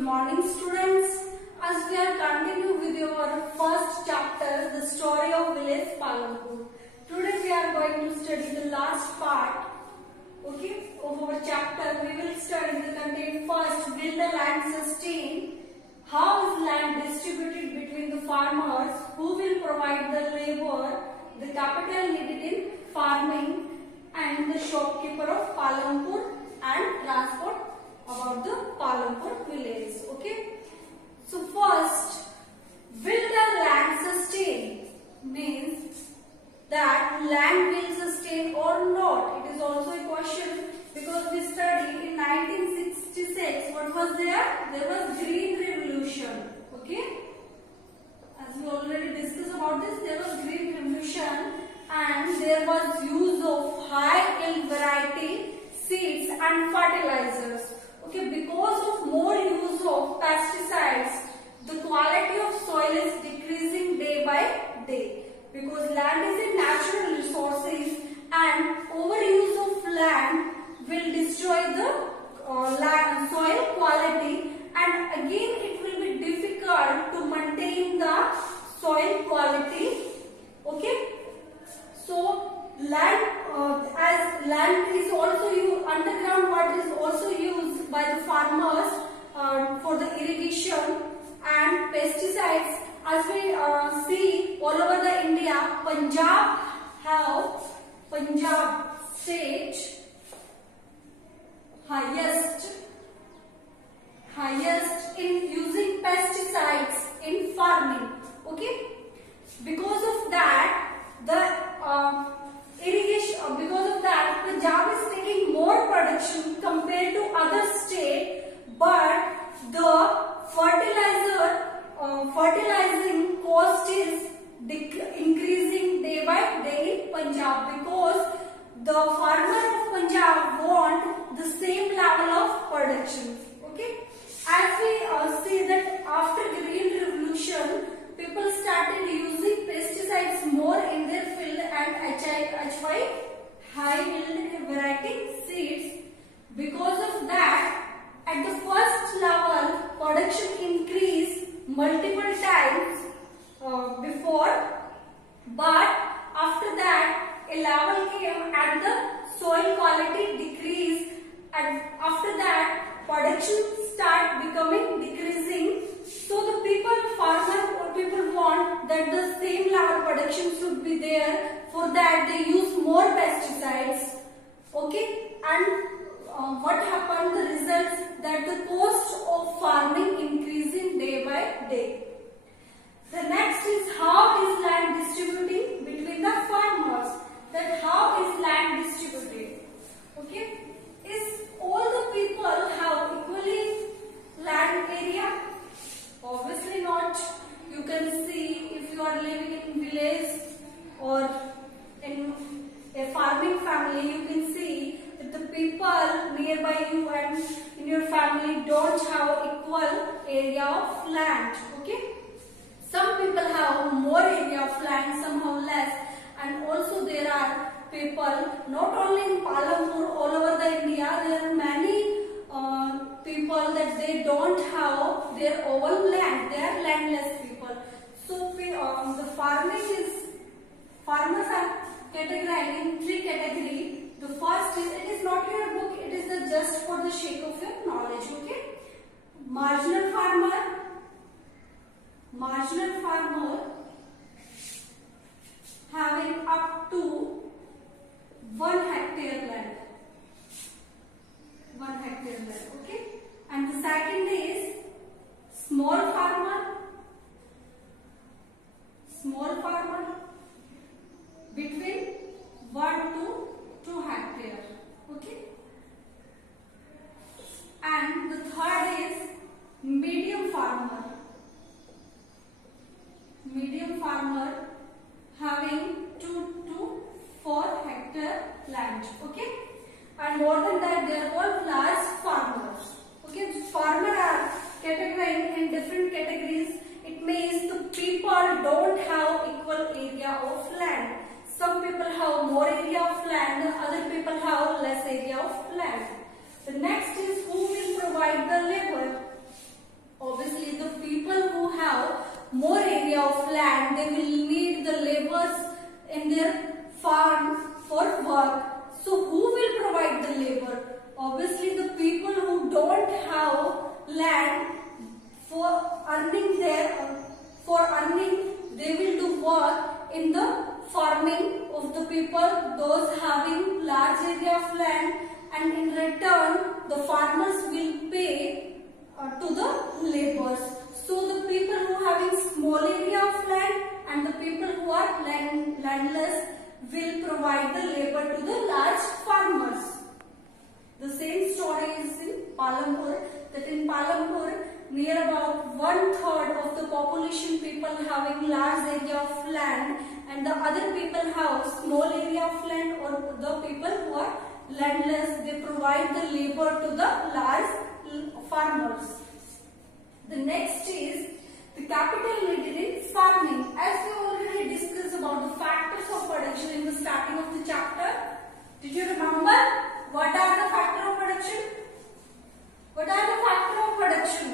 morning students. As we are continuing with your first chapter, the story of village Palampur. Today we are going to study the last part, okay, of our chapter. We will study the content first. Will the land sustain? How is land distributed between the farmers? Who will provide the labor, the capital needed in farming, and the shopkeeper of Palampur, and transport about the Palampur village. Okay. So first, will the land sustain? Means that land will sustain or not. It is also a question because we studied in 1966. What was there? There was Green Revolution. Okay. As we already discussed about this, there was Green Revolution and there was use of high yield variety seeds and fertilizers. Okay, because of more use of pesticides, the quality of soil is decreasing day by day. Because land is a natural resources and overuse of land will destroy the soil quality, and again it will be difficult to maintain the soil quality. Okay. So land, as land is also used, underground water is also used by the farmers for the irrigation and pesticides. As we see all over the India, Punjab state highest in using pesticides in farming. Okay, because of that the irrigation, because of that Punjab is taking more production compared to other state, but the fertilizing cost is increasing day by day in Punjab, because the farmer of Punjab want the same level of production. Okay, as we see that after Green Revolution, people started using pesticides more in their field and HY, high yield variety seeds. Because of that, at the first level, production increased multiple times before, but after that a level came and the soil quality decreased, and after that production start becoming decreasing. So the people want that the same level production should be there. For that they use more pesticides. Okay, and what happened? The results that the cost of farming increasing day by day. The next is how is land distributing between the farmers. That how is land distributed? Okay, is all the people have equally land area? Obviously not. You can see if you are living in village or in a farming family, you can see that the people nearby you and in your family don't have equal area of land. Okay, some people have more area of land, some have less, and also there are people not only in Palampur, all over the India, there are many people that they don't have their own land. They are landless people. So the farmers are categorized in three categories. The first is, it is not your book, it is just for the sake of your knowledge. Okay, marginal farmer having up to 1 hectare land. 1 hectare land. Okay, and the second is small farmer between 1 to 2 hectare. Okay, and the third is medium farmer having 2 to 4 hectare land. Okay, and more than that they are called large farmers. Okay, farmers are they will need the laborers in their farm for work. So who will provide the labor? Obviously the people who don't have land for earning they will do work in the farming of the people, those having large area of land, and in return the farmers will pay to the laborers. So the people who having small area of land and the people who are landless will provide the labor to the large farmers. The same story is in Palampur, that in Palampur near about 1/3 of the population people having large area of land and the other people have small area of land, or the people who are landless, they provide the labor to the large farmers. The next is the capital needed in farming. As we already discussed about the factors of production in the starting of the chapter. Did you remember? What are the factors of production? What are the factors of production?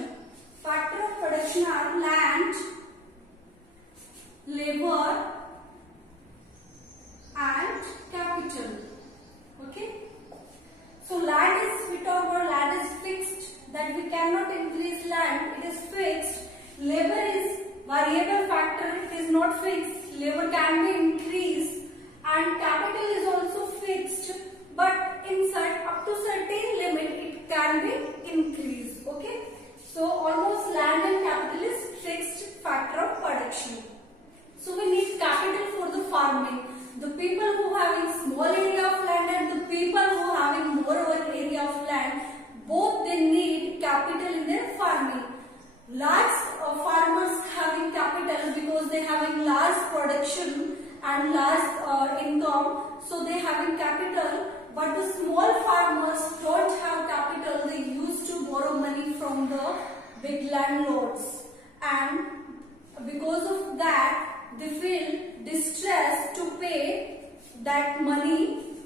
Factors of production are land, labor and capital. Okay. So land is, we talk about land is fixed, that we cannot increase land, it is fixed. Labor is variable factor, it is not fixed. Labor can be increased, and capital is also fixed, but up to certain limit it can be increased. Okay. So almost land and capital is fixed factor of production. So we need capital for the farming. The people who having small area of land and the people who having more area of land, both they need capital in their farming. Large farmers having capital because they having large production and large income, so they having capital. But the small farmers don't have capital, they used to borrow money from the big landlords, and because of that they feel distressed to pay that money,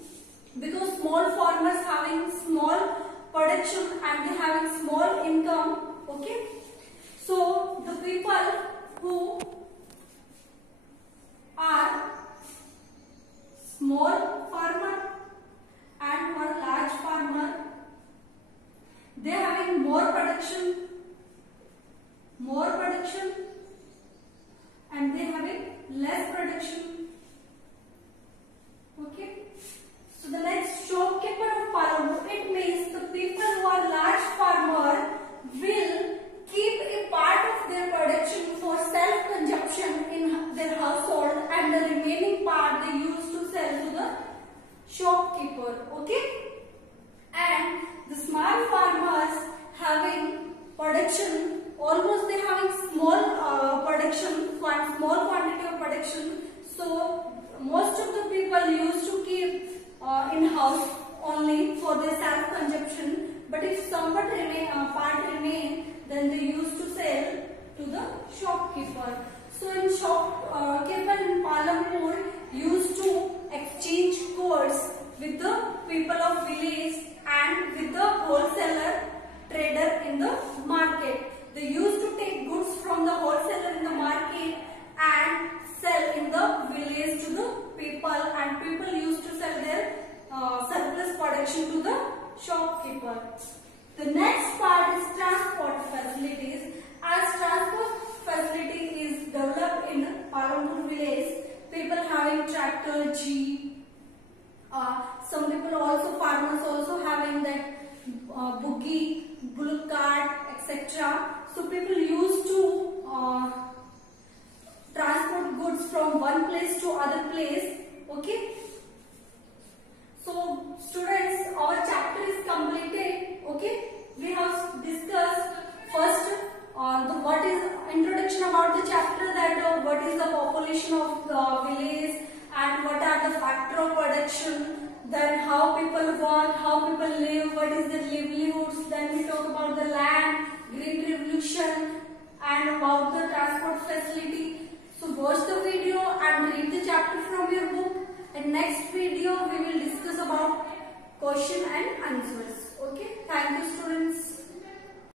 because small farmers having small production and they having small income. Okay, so the people who are small farmer and one large farmer, they having more production and they having less production. Okay. So the next, shopkeeper of Palampur, it means the people who are large farmer will keep a part of their production for self-consumption in their household, and the remaining part they use to sell to the shopkeeper. Okay. And the small farmers having production, almost they having small production, small quantity of production. So most of the people used to keep in house only for their self consumption. But if somewhat part remain, then they used to sell to the shopkeeper. So in shopkeeper in Palampur used to exchange goods with the people of village and with the wholesaler trader in the market. They used to take goods from the wholesaler in the market and sell in the village to the people, and people used to sell their surplus production to the shopkeeper. The next part is transport facilities. As transport facility is developed in Palampur village, people having tractor, jeep, some people also, farmers also having that buggy, bullock cart, etc. So people used to transport goods from one place to other place. Okay. So students, our chapter is completed. Okay. We have discussed first what is introduction about the chapter, that what is the population of the village and what are the factor of production, then how people work, how people live, what is their livelihoods, then we talk about the land, green revolution, and about the transport facility. So watch the video and read the chapter from your book. In next video we will discuss about question and answer.